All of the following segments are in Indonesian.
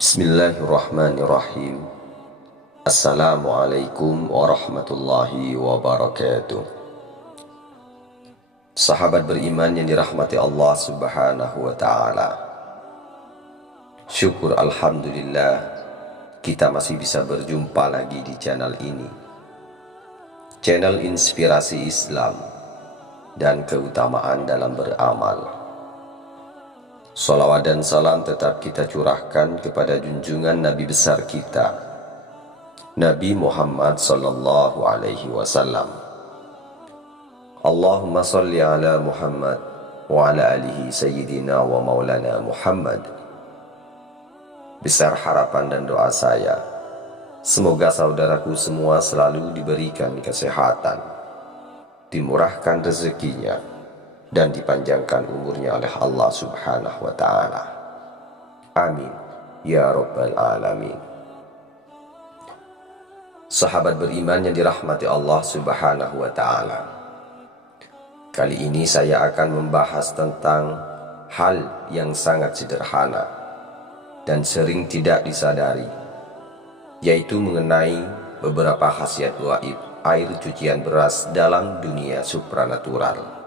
Bismillahirrahmanirrahim. Assalamualaikum warahmatullahi wabarakatuh. Sahabat beriman yang dirahmati Allah subhanahu wa ta'ala, syukur alhamdulillah kita masih bisa berjumpa lagi di channel ini, channel inspirasi Islam dan keutamaan dalam beramal. Salawat dan salam tetap kita curahkan kepada junjungan Nabi besar kita, Nabi Muhammad sallallahu alaihi wasallam. Allahumma salli ala Muhammad wa ala alihi sayyidina wa maulana Muhammad. Besar harapan dan doa saya, semoga saudaraku semua selalu diberikan kesehatan, dimurahkan rezekinya, dan dipanjangkan umurnya oleh Allah subhanahu wa ta'ala. Amin ya rabbal alamin. Sahabat beriman yang dirahmati Allah subhanahu wa ta'ala, kali ini saya akan membahas tentang hal yang sangat sederhana dan sering tidak disadari, yaitu mengenai beberapa khasiat gaib air cucian beras dalam dunia supranatural.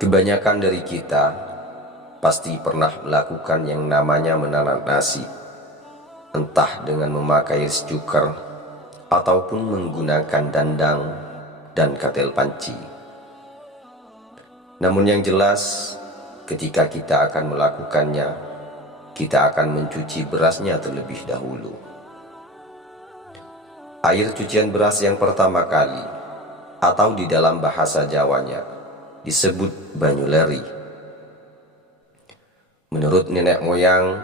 Kebanyakan dari kita pasti pernah melakukan yang namanya menanam nasi, entah dengan memakai rice cooker ataupun menggunakan dandang dan katel panci. Namun yang jelas, ketika kita akan melakukannya, kita akan mencuci berasnya terlebih dahulu. Air cucian beras yang pertama kali, atau di dalam bahasa Jawanya disebut banyuleri, menurut nenek moyang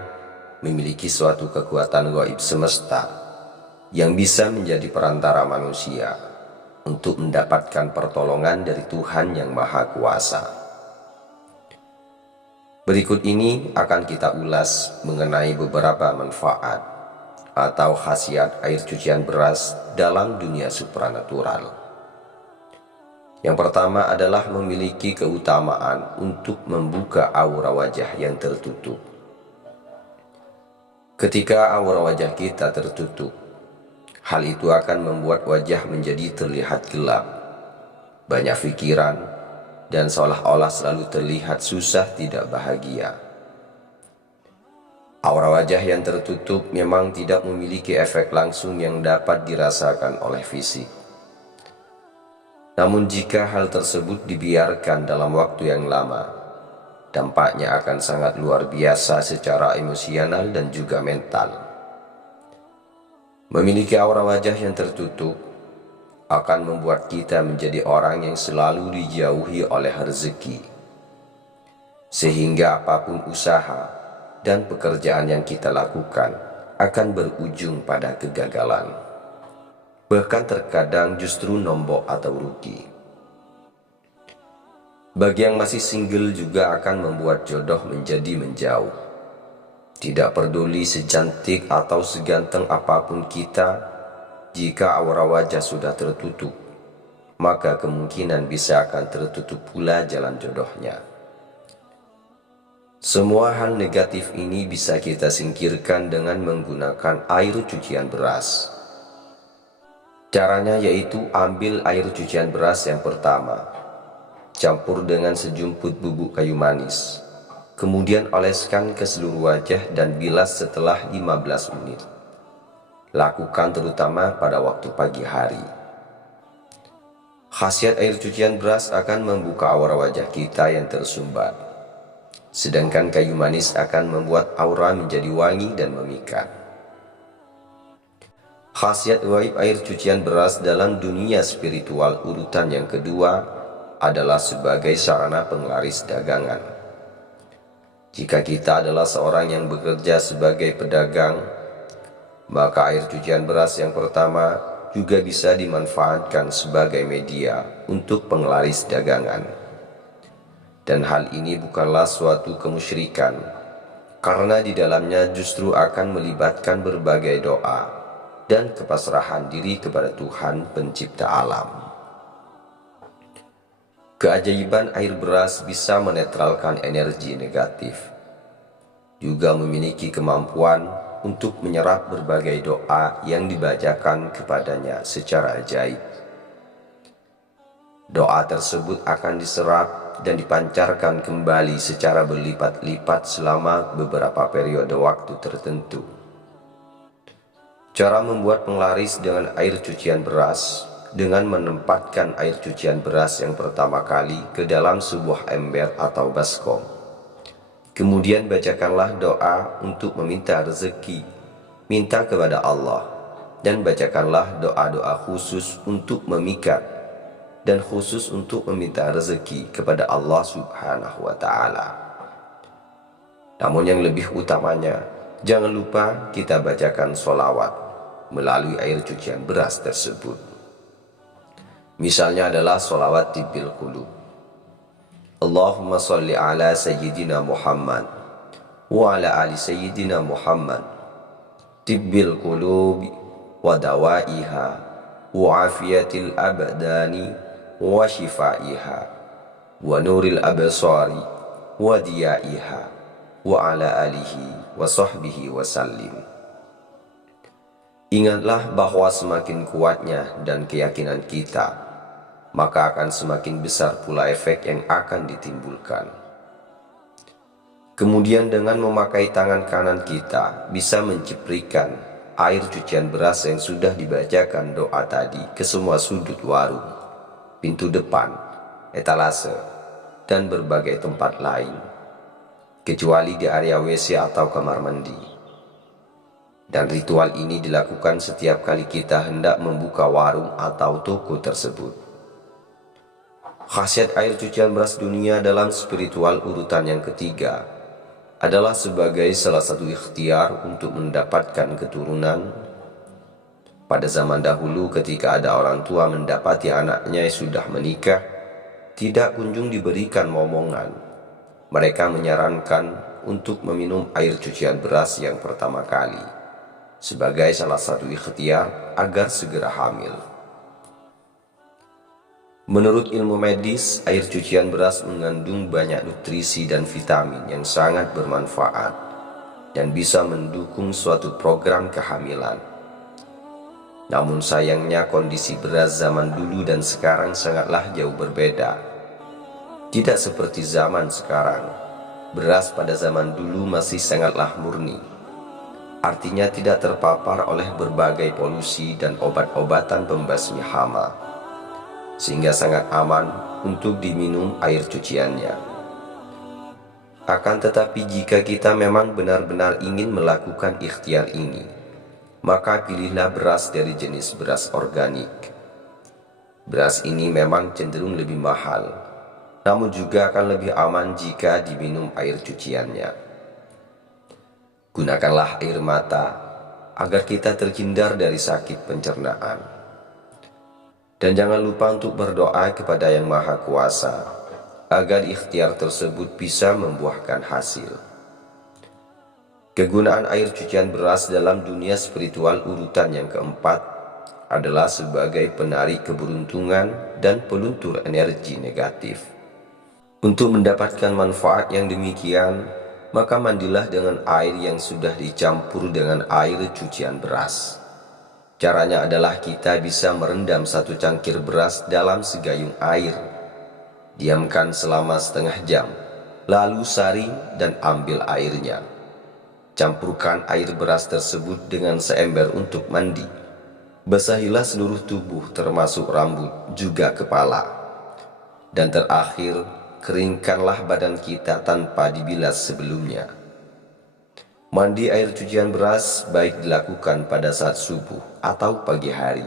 memiliki suatu kekuatan gaib semesta yang bisa menjadi perantara manusia untuk mendapatkan pertolongan dari Tuhan yang Maha Kuasa. Berikut ini akan kita ulas mengenai beberapa manfaat atau khasiat air cucian beras dalam dunia supranatural. Yang pertama adalah memiliki keutamaan untuk membuka aura wajah yang tertutup. Ketika aura wajah kita tertutup, hal itu akan membuat wajah menjadi terlihat gelap, banyak pikiran, dan seolah-olah selalu terlihat susah tidak bahagia. Aura wajah yang tertutup memang tidak memiliki efek langsung yang dapat dirasakan oleh fisik. Namun jika hal tersebut dibiarkan dalam waktu yang lama, dampaknya akan sangat luar biasa secara emosional dan juga mental. Memiliki aura wajah yang tertutup akan membuat kita menjadi orang yang selalu dijauhi oleh rezeki, sehingga apapun usaha dan pekerjaan yang kita lakukan akan berujung pada kegagalan. Bahkan terkadang justru nombok atau rugi. Bagi yang masih single juga akan membuat jodoh menjadi menjauh. Tidak peduli secantik atau seganteng apapun kita, jika aura wajah sudah tertutup, maka kemungkinan bisa akan tertutup pula jalan jodohnya. Semua hal negatif ini bisa kita singkirkan dengan menggunakan air cucian beras. Caranya yaitu ambil air cucian beras yang pertama, campur dengan sejumput bubuk kayu manis, kemudian oleskan ke seluruh wajah dan bilas setelah 15 menit. Lakukan terutama pada waktu pagi hari. Khasiat air cucian beras akan membuka aura wajah kita yang tersumbat, sedangkan kayu manis akan membuat aura menjadi wangi dan memikat. Khasiat gaib air cucian beras dalam dunia spiritual urutan yang kedua adalah sebagai sarana penglaris dagangan. Jika kita adalah seorang yang bekerja sebagai pedagang, maka air cucian beras yang pertama juga bisa dimanfaatkan sebagai media untuk penglaris dagangan. Dan hal ini bukanlah suatu kemusyrikan, karena di dalamnya justru akan melibatkan berbagai doa dan kepasrahan diri kepada Tuhan pencipta alam. Keajaiban air beras bisa menetralkan energi negatif. juga memiliki kemampuan untuk menyerap berbagai doa yang dibacakan kepadanya secara ajaib. Doa tersebut akan diserap dan dipancarkan kembali secara berlipat-lipat selama beberapa periode waktu tertentu. Cara membuat penglaris dengan air cucian beras dengan menempatkan air cucian beras yang pertama kali ke dalam sebuah ember atau baskom. Kemudian bacakanlah doa untuk meminta rezeki, minta kepada Allah, dan bacakanlah doa-doa khusus untuk memikat dan khusus untuk meminta rezeki kepada Allah Subhanahu wa Ta'ala. Namun yang lebih utamanya, jangan lupa kita bacakan sholawat melalui air cucian beras tersebut. Misalnya adalah sholawat tibbil qulub. Allahumma salli ala Sayyidina Muhammad wa ala ali Sayyidina Muhammad tibbil qulub wa dawaiha wa afiyatil abdani wa shifaiha wa nuril absari wa diyaiha wa ala alihi wa sahbihi wa sallim. Ingatlah bahwa semakin kuatnya dan keyakinan kita, maka akan semakin besar pula efek yang akan ditimbulkan. Kemudian dengan memakai tangan kanan kita bisa menciprikan air cucian beras yang sudah dibacakan doa tadi ke semua sudut warung, pintu depan, etalase, dan berbagai tempat lain, kecuali di area WC atau kamar mandi. Dan ritual ini dilakukan setiap kali kita hendak membuka warung atau toko tersebut. Khasiat air cucian beras dunia dalam spiritual urutan yang ketiga adalah sebagai salah satu ikhtiar untuk mendapatkan keturunan. Pada zaman dahulu ketika ada orang tua mendapati anaknya yang sudah menikah, tidak kunjung diberikan momongan. Mereka menyarankan untuk meminum air cucian beras yang pertama kali, sebagai salah satu ikhtiar agar segera hamil. Menurut ilmu medis, air cucian beras mengandung banyak nutrisi dan vitamin yang sangat bermanfaat dan bisa mendukung suatu program kehamilan. Namun sayangnya kondisi beras zaman dulu dan sekarang sangatlah jauh berbeda. Tidak seperti zaman sekarang, beras pada zaman dulu masih sangatlah murni. Artinya tidak terpapar oleh berbagai polusi dan obat-obatan pembasmi hama, sehingga sangat aman untuk diminum air cuciannya. Akan tetapi jika kita memang benar-benar ingin melakukan ikhtiar ini, maka pilihlah beras dari jenis beras organik. Beras ini memang cenderung lebih mahal, namun juga akan lebih aman jika diminum air cuciannya. Gunakanlah air mata agar kita terhindar dari sakit pencernaan. Dan jangan lupa untuk berdoa kepada Yang Maha Kuasa agar ikhtiar tersebut bisa membuahkan hasil. Kegunaan air cucian beras dalam dunia spiritual urutan yang keempat adalah sebagai penarik keberuntungan dan peluntur energi negatif. Untuk mendapatkan manfaat yang demikian, maka mandilah dengan air yang sudah dicampur dengan air cucian beras. Caranya adalah kita bisa merendam satu cangkir beras dalam segayung air. Diamkan selama setengah jam, lalu saring dan ambil airnya. Campurkan air beras tersebut dengan seember untuk mandi. Basahilah seluruh tubuh termasuk rambut juga kepala. Dan terakhir, keringkanlah badan kita tanpa dibilas sebelumnya. Mandi air cucian beras baik dilakukan pada saat subuh atau pagi hari,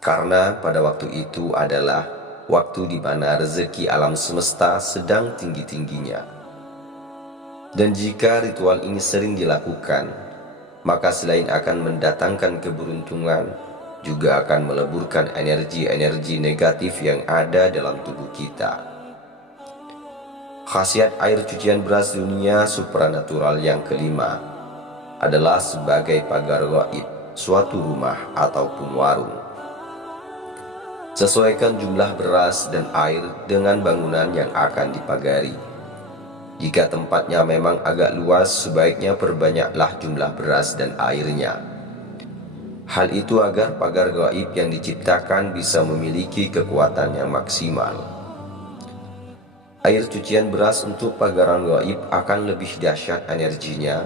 karena pada waktu itu adalah waktu di mana rezeki alam semesta sedang tinggi-tingginya. Dan jika ritual ini sering dilakukan, maka selain akan mendatangkan keberuntungan, juga akan meleburkan energi-energi negatif yang ada dalam tubuh kita. Khasiat air cucian beras dunia supranatural yang kelima adalah sebagai pagar gaib suatu rumah ataupun warung. Sesuaikan jumlah beras dan air dengan bangunan yang akan dipagari. Jika tempatnya memang agak luas, sebaiknya perbanyaklah jumlah beras dan airnya. Hal itu agar pagar gaib yang diciptakan bisa memiliki kekuatan yang maksimal. Air cucian beras untuk pagaran gaib akan lebih dahsyat energinya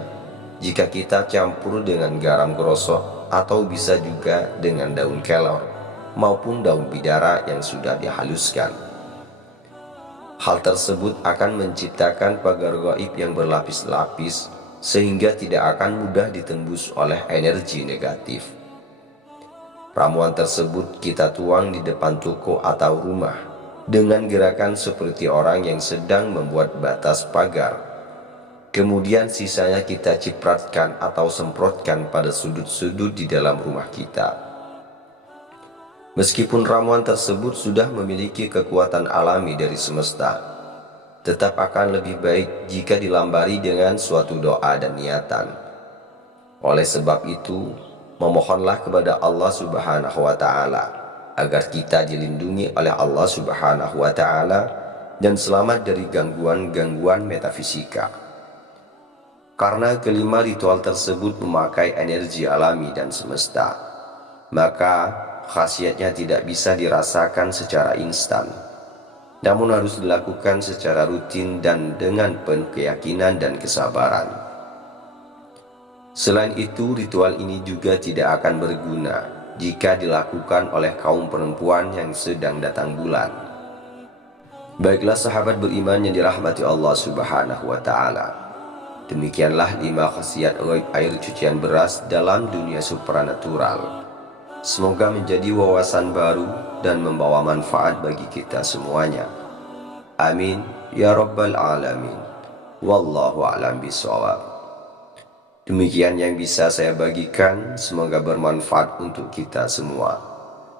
jika kita campur dengan garam grosok atau bisa juga dengan daun kelor maupun daun bidara yang sudah dihaluskan. Hal tersebut akan menciptakan pagar gaib yang berlapis-lapis sehingga tidak akan mudah ditembus oleh energi negatif. Ramuan tersebut kita tuang di depan toko atau rumah dengan gerakan seperti orang yang sedang membuat batas pagar. Kemudian sisanya kita cipratkan atau semprotkan pada sudut-sudut di dalam rumah kita. Meskipun ramuan tersebut sudah memiliki kekuatan alami dari semesta, tetap akan lebih baik jika dilambari dengan suatu doa dan niatan. Oleh sebab itu, memohonlah kepada Allah Subhanahu wa Ta'ala agar kita dilindungi oleh Allah Subhanahu wa Ta'ala dan selamat dari gangguan-gangguan metafisika. Karena kelima ritual tersebut memakai energi alami dan semesta, maka khasiatnya tidak bisa dirasakan secara instan, namun harus dilakukan secara rutin dan dengan penuh keyakinan dan kesabaran. Selain itu, ritual ini juga tidak akan berguna jika dilakukan oleh kaum perempuan yang sedang datang bulan. Baiklah sahabat beriman yang dirahmati Allah Subhanahu wa Ta'ala, demikianlah 5 khasiat gaib air cucian beras dalam dunia supranatural. Semoga menjadi wawasan baru dan membawa manfaat bagi kita semuanya. Amin ya rabbal alamin. Wallahu a'lam bishawab. Demikian yang bisa saya bagikan, semoga bermanfaat untuk kita semua.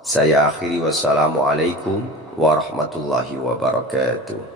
Saya akhiri, wassalamualaikum warahmatullahi wabarakatuh.